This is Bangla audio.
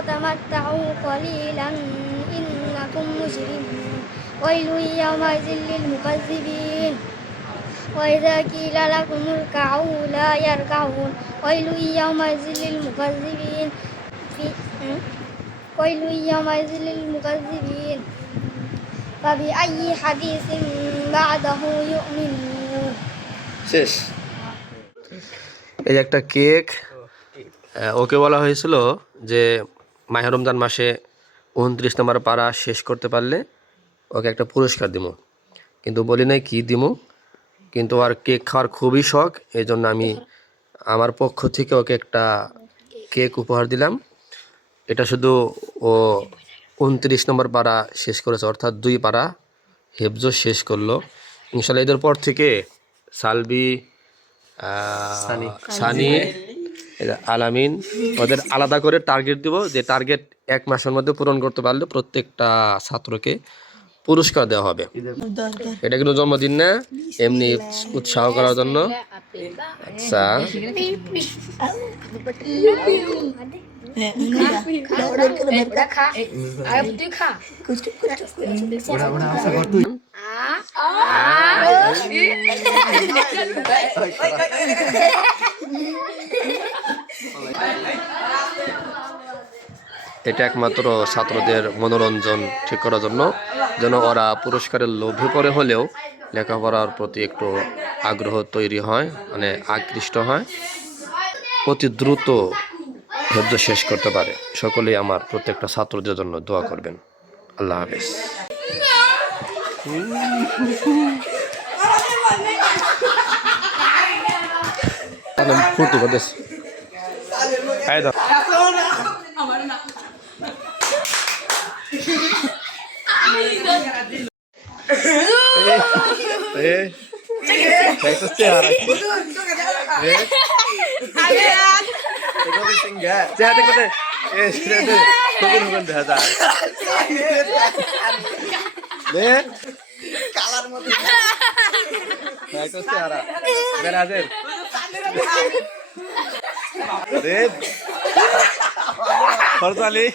وتمتعوا قليلا إنكم مجرمون ويل يومئذ للمكذبين وإذا قيل لكم اركعوا لا يركعون ويل يومئذ للمكذبين ويل يومئذ للمكذبين فبأي حديث بعده يؤمنون শেষ। এই একটা কেক, ওকে বলা হয়েছিল যে মাহে রমজান মাসে 29 নম্বর পারা শেষ করতে পারলে ওকে একটা পুরস্কার দিব, কিন্তু বলি নাই কি দিব। কিন্তু আর কেক খাওয়ার খুবই শখ, এই জন্য আমি আমার পক্ষ থেকে ওকে একটা কেক উপহার দিলাম। এটা শুধু ও 29 নম্বর পারা শেষ করেছে, অর্থাৎ 2 পারা হেফজ শেষ করলো। ইনশাল্লাহ এদের পর থেকে সালবি, সানি, আলামিন ওদের আলাদা করে টার্গেট দিব, যে টার্গেট 1 মাসের মধ্যে পূরণ করতে পারলে প্রত্যেকটা ছাত্রকে পুরস্কার দেওয়া হবে। এটা কিন্তু জন্মদিন না, এমনি উৎসাহ করার জন্য। আচ্ছা এটা একমাত্র ছাত্রদের মনোরঞ্জন ঠিক করার জন্য, যেন ওরা পুরস্কারের লোভে পড়ে হলেও লেখাপড়ার প্রতি একটু আগ্রহ তৈরি হয়, মানে আকৃষ্ট হয়, অতি দ্রুত হেফজ শেষ করতে পারে। সকলেই আমার প্রত্যেকটা ছাত্রদের জন্য দোয়া করবেন। আল্লাহ হাফেজ। ফুর্তি করতেছি। Portali